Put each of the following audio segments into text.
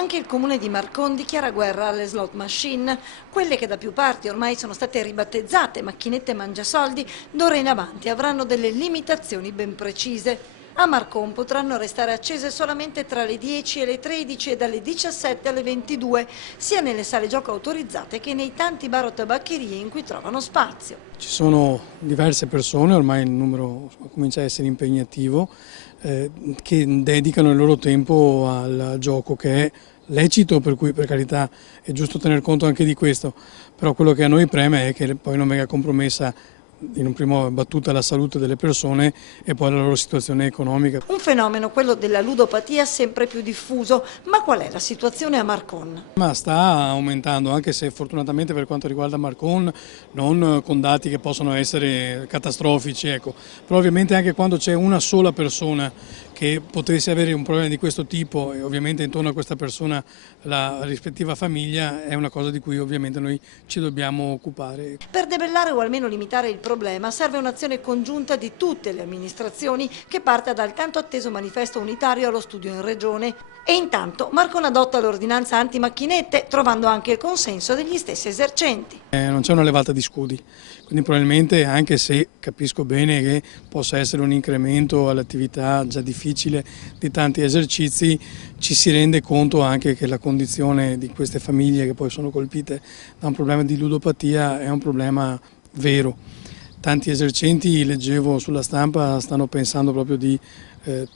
Anche il comune di Marcon dichiara guerra alle slot machine, quelle che da più parti ormai sono state ribattezzate macchinette mangiasoldi, d'ora in avanti avranno delle limitazioni ben precise. A Marcon potranno restare accese solamente tra le 10 e le 13 e dalle 17 alle 22, sia nelle sale gioco autorizzate che nei tanti bar o tabaccherie in cui trovano spazio. Ci sono diverse persone, ormai il numero comincia a essere impegnativo, che dedicano il loro tempo al gioco, che è lecito, per cui per carità è giusto tener conto anche di questo, però quello che a noi preme è che poi non venga compromessa in un primo battuta la salute delle persone e poi la loro situazione economica. Un fenomeno, quello della ludopatia, sempre più diffuso, ma qual è la situazione a Marcon? Ma sta aumentando, anche se fortunatamente per quanto riguarda Marcon non con dati che possono essere catastrofici, ecco. Però ovviamente anche quando c'è una sola persona che potesse avere un problema di questo tipo e ovviamente intorno a questa persona la rispettiva famiglia, è una cosa di cui ovviamente noi ci dobbiamo occupare. Per debellare o almeno limitare il problema serve un'azione congiunta di tutte le amministrazioni che parta dal tanto atteso manifesto unitario allo studio in regione. E intanto Marcon adotta l'ordinanza anti-macchinette, trovando anche il consenso degli stessi esercenti. Non c'è una levata di scudi, quindi probabilmente, anche se capisco bene che possa essere un incremento all'attività già difficile di tanti esercizi, ci si rende conto anche che la condizione di queste famiglie che poi sono colpite da un problema di ludopatia è un problema vero. Tanti esercenti, leggevo sulla stampa, stanno pensando proprio di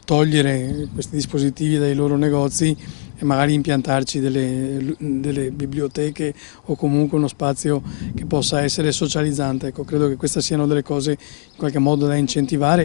togliere questi dispositivi dai loro negozi e magari impiantarci delle biblioteche o comunque uno spazio che possa essere socializzante. Ecco, credo che queste siano delle cose in qualche modo da incentivare.